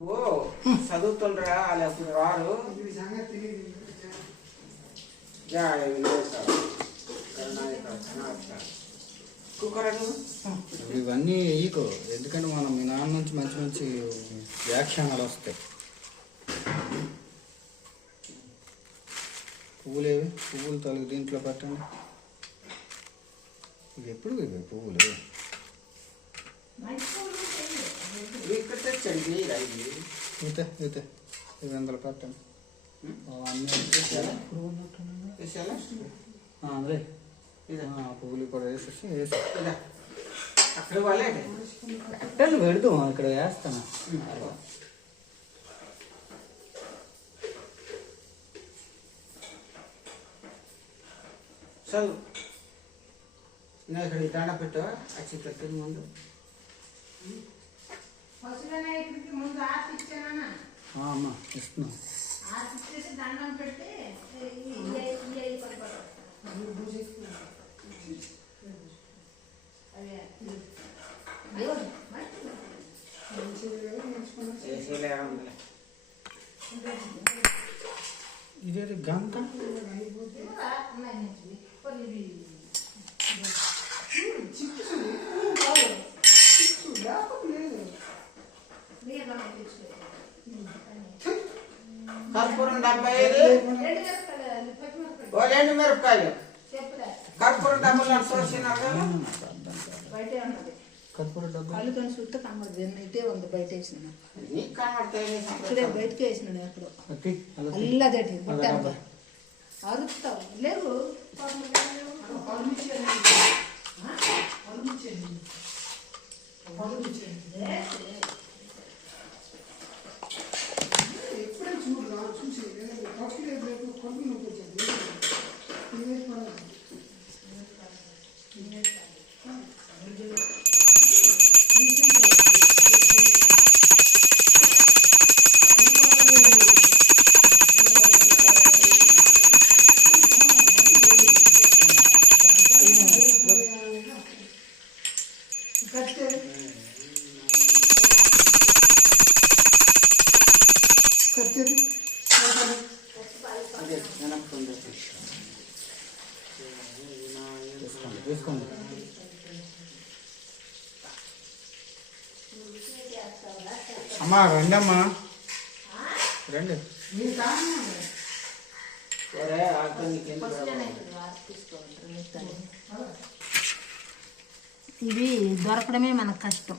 ఓ చదువుతుండ్రా వాళ్ళు అప్పుడు రారు ఇవన్నీ వేయకు, ఎందుకంటే మనం మీ నాన్న నుంచి మంచి మంచి వ్యాఖ్యానాలు వస్తాయి. పువ్వులు తొలగి దీంట్లో పెట్టండి. ఇవి ఎప్పుడు ఇవి పువ్వులు ఇతే ఇవి అందులో పెట్టండి. అదే పువ్వులు కూడా వేసేసి అక్కడ పెడతాం, ఇక్కడ వేస్తాను. చదువు నేను ఇక్కడ ఈ తాండ పెట్టావా వచ్చి పెట్టిన ముందు అమ్మా ఇస్తున్నా. దండం పెట్టి ఇదే గంట కర్పూరం 75 ఎండు మిరపకాయలు కర్పూరం డబ్బులు చూసినారు కదా కర్పూర డబ్బు కళ్ళుతో చూస్తే కనబడదు. ఇదే ఉంది బయట వేసిన నీకు కనబడతాయి ఇక్కడే బయటకు వేసినాడు ఎక్కడో అల్లదేటి పుట్టాను అరుస్తావు లేవు తీసుకోండి. అమ్మా రండి, అమ్మా రండి. ఇవి దొరకడమే మనకు కష్టం.